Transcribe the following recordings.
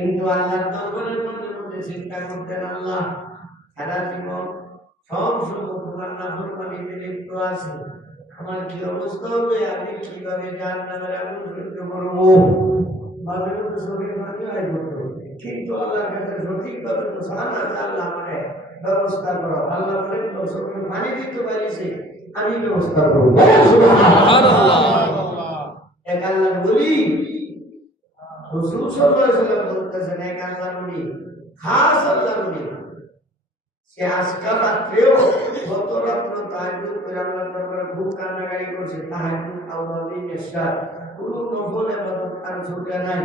কিন্তু আল্লাহর দরবারের মধ্যে চিন্তা করতেন, আল্লাহ সারা জীবন সব সময় তোমার নাফরমানিতে লিপ্ত আছে, আমার কি অবস্থা হবে, আমি কিভাবে জাহান্নামের আগুন সহ্য করবো। মাঝে মধ্যে চোখের পানি হয় বলতো, কিন্তু আল্লাহর কাছে সঠিকভাবে তো সানা আছে, আল্লাহ মানে ব্যবস্থা করো। আল্লাহ বলে চোখের পানি দিতে পারিছে, আমি ব্যবস্থা করবো। এক আল্লাহ বলি রাসূল সাল্লাল্লাহু আলাইহি ওয়াসাল্লাম বলতেছেন, এক আল্লাহ বলি, খাস আল্লাহ বলি, সে আজকাল রাত্রেও গত রাত্র তাহাজ্জুদ করে আল্লাহর দরবারে খুব কান্নাকাটি করছে। তাহাজ্জুদ আওয়ালি নেশার কোন নফল ইবাদত আর ছুটে নাই,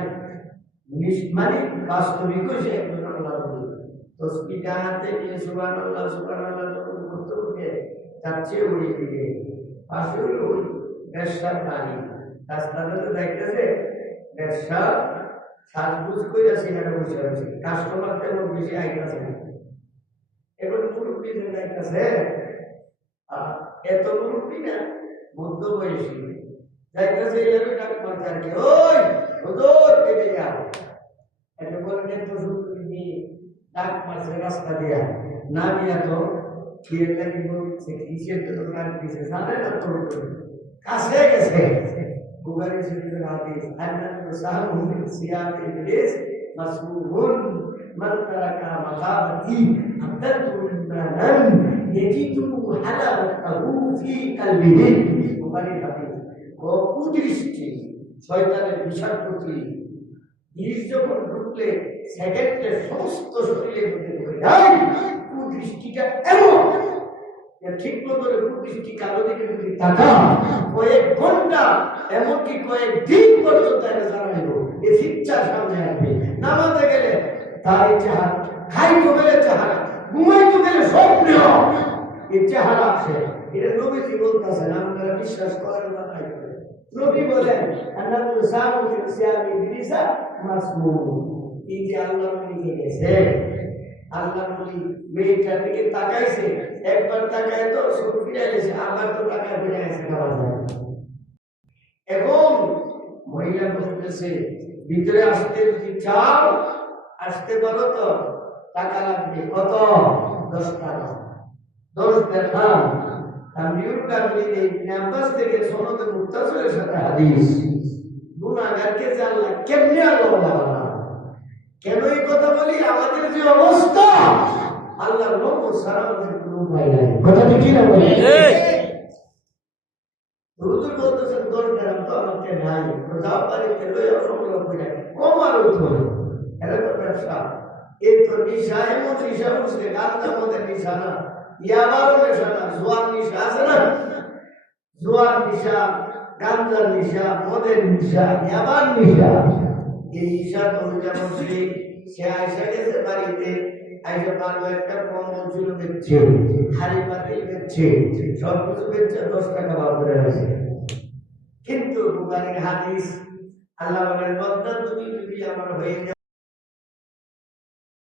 মানে বাস্তবিক সে একজন আল্লাহ বলি। তসবিহটা হাতে নিয়ে সুবহানাল্লাহ সুবহানাল্লাহ যখন করতে উঠে যাচ্ছে ওই দিকে, পাশে ওই নেশার নারী রাস্তাতে দেখতেছে, নেশা সাজগুজ করে সেখানে বসে আছে, কাস্টমার তেমন বেশি আইতেছে না। এখন মুরব্বীদের যাইতেছে, এত মুরব্বী না, মধ্য বয়সী যাইতেছে, এভাবে ডাক মারতে আর কি, ওই হুজুর কেটে যা, এটা বললেন তো শুধু ডাক মারছে রাস্তা দিয়া, না দিয়া তো খেয়ে লাগি বলছে কিসের তো দোকান দিছে জানে না, তো কাছে গেছে। বুখারী শরীফের হাদিস, আন্নাহু সাহাবু মিন সিয়াম ইবলিস মাসরুরুন মান তারাকা মাগাবাতি আতাতু ইমানান ইয়াজিদু হালাওয়াতাহু ফি কলবিহি। বুখারীর হাদিস। কুদৃষ্টি শয়তানের বিষাক্তটি বীজ যখন ঢুকলে সেকেন্ডে সমস্ত শরীরের মধ্যে ঢুকে যায়। কুদৃষ্টিটা এমন ঠিক মতো কুদৃষ্টি কালো দিকে যদি তাকা, কয়েক ঘন্টা এমনকি কয়েক দিন পর্যন্ত এটা জানাইব, এই শিক্ষার সামনে আসবে। নামাজে গেলে তার চেহারা, খাইতে গেলে চেহারা, ঘুমাইতে গেলে স্বপ্ন, এই চেহারা আসে। এটা নবীজি বলতেছেন, আপনারা বিশ্বাস করেন না তাই নবী বলেন, আন্নাহু সাহাবু মিন সিয়াম ইবলিস মাসরুরুন। এই যে আল্লাহ নবী গেছে, আল্লাহ নবী মেয়েটার দিকে তাকাইছে, একবার তাকায় তো সব ফিরে গেছে, আবার তো তাকায় ফিরে গেছে। এখন মহিলা বলতেছে, ভিতরে আসতে যদি চাও আসতে পারো তো টাকা লাগবে, কত? 10 টাকা। 10 দিরহাম। তামিউল কাবলির নাম্বাস থেকে সনদে মুত্তাসিলের সাথে হাদিস, গুনাহগারকে জানলা কেমনে আল্লাহ বাবা। কেন এই কথা বলি? আমাদের যে অবস্থা, আল্লাহর রহমত ছাড়া আমাদের কোনো উপায় নাই। কথা ঠিক না বলে? হুজুর বলতেছেন 10 দিরহাম তো আমাকে নাই, যাও বাড়িতে লইয়া সংগ্রহ করে কম আর উঠো, এটা তো ব্যবসা। এই তো নিশা, এমন নিশা বলছে, গাঁজার মধ্যে নিশা না, ইয়াবারও নেশা না, জোয়ার নিশা আছে না, জোয়ার নিশা, গাঁজার নিশা, মদের নিশা, ইয়াবার নিশা। এই নিশা তো যেমন সে আয়সা গেছে বাড়িতে, আয়সা ভালো একটা কম্বল ছিল বেচছে, হাড়ি পাতিল বেচছে, সবকিছু বেচছে, 10 টাকা ভাব করে আছে। কিন্তু বুখারীর হাদিস, আল্লাহ বলেন, বান্দা তুমি যদি আমার হয়ে